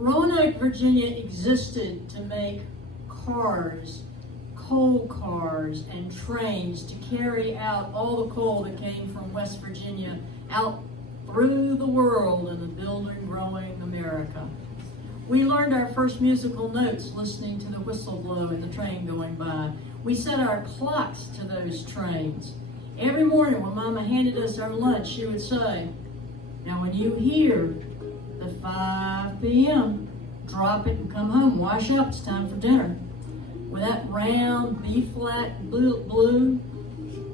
Roanoke, Virginia existed to make cars, coal cars, and trains to carry out all the coal that came from West Virginia out through the world in the building, growing America. We learned our first musical notes listening to the whistle blow in the train going by. We set our clocks to those trains. Every morning when Mama handed us our lunch, she would say, "Now when you hear the 5 p.m., drop it and come home, wash up, it's time for dinner." With that round B-flat blue,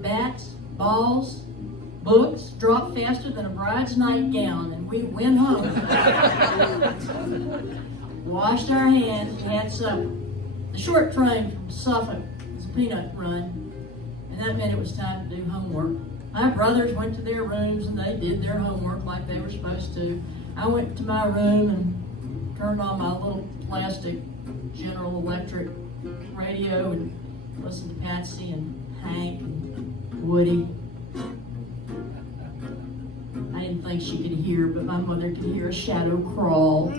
bats, balls, books dropped faster than a bride's nightgown, and we went home. Washed our hands and had supper. The short train from Suffolk was a peanut run, and that meant it was time to do homework. My brothers went to their rooms and they did their homework like they were supposed to. I went to my room and turned on my little plastic General Electric radio and listened to Patsy and Hank and Woody. I didn't think she could hear, but my mother could hear a shadow crawl.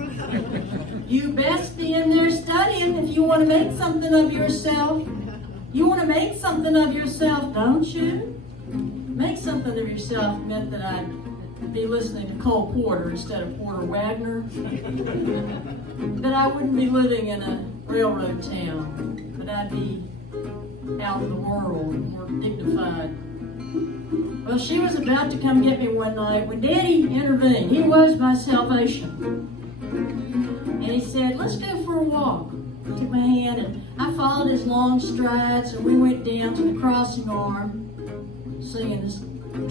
You best be in there studying if you want to make something of yourself. You want to make something of yourself, don't you? Make something of yourself meant that I'd be listening to Cole Porter instead of Porter Wagner. That I wouldn't be living in a railroad town, but I'd be out in the world, more dignified. Well, she was about to come get me one night when Daddy intervened. He was my salvation. And he said, "Let's go for a walk." He took my hand and I followed his long strides, and we went down to the crossing arm, singing, "This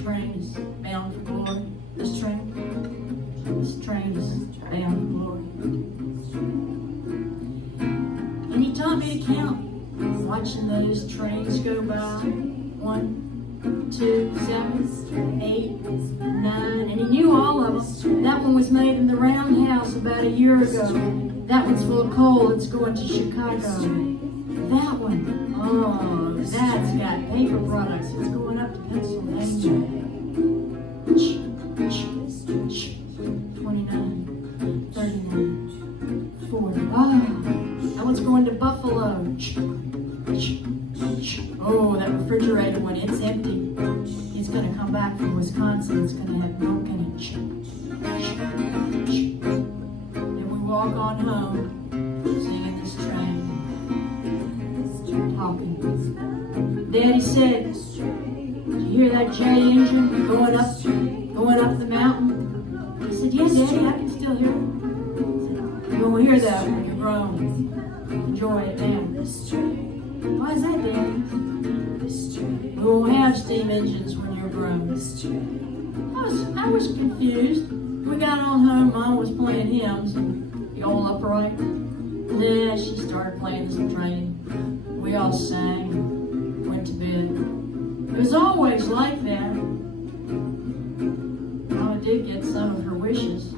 train is bound for glory. This train is bound for glory." And he taught me to count, watching those trains go by. 1, 2, 7, 8, 9, and he knew all of them. That one was made in the roundhouse about a year ago. That one's full of coal, it's going to Chicago. That one, oh, that's got paper products, it's going up to Pennsylvania. 29, 39, 40, that one's going to Buffalo. Oh, that refrigerator one, it's empty. He's going to come back from Wisconsin. It's going to have milk in it. And we walk on home, singing this train, talking. Daddy said, "Did you hear that J engine going up the mountain?" I said, "Yeah, Daddy, I can still hear it." He said, "You won't hear that when you're grown. Enjoy it now." "Why is that, Daddy?" "We won't have steam engines when you're grown." I was confused. We got on home, Mom was playing hymns, the old upright. And then she started playing this train. We all sang and went to bed. It was always like that. Mama did get some of her wishes.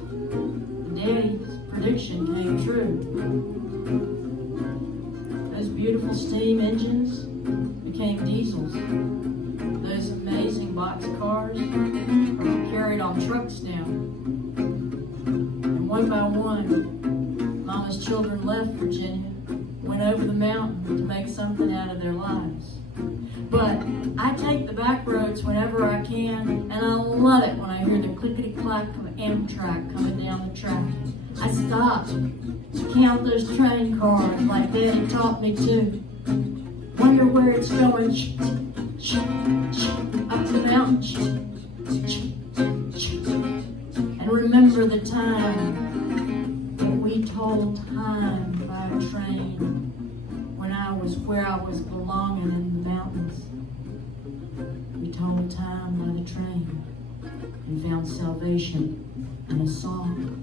Daddy's prediction came true. Those beautiful steam engines became diesels. Those amazing box cars are carried on trucks now. And one by one, Mama's children left Virginia, went over the mountain to make something out of their lives. But I take the back roads whenever I can, and I love it when I hear the clickety-clack of Amtrak coming down the track. I stop to count those train cars like Daddy taught me to. Wonder where it's going. Up the mountain. And remember the time that we told time by a train when I was where I was belonging in the mountains. We told time by the train and found salvation in a song.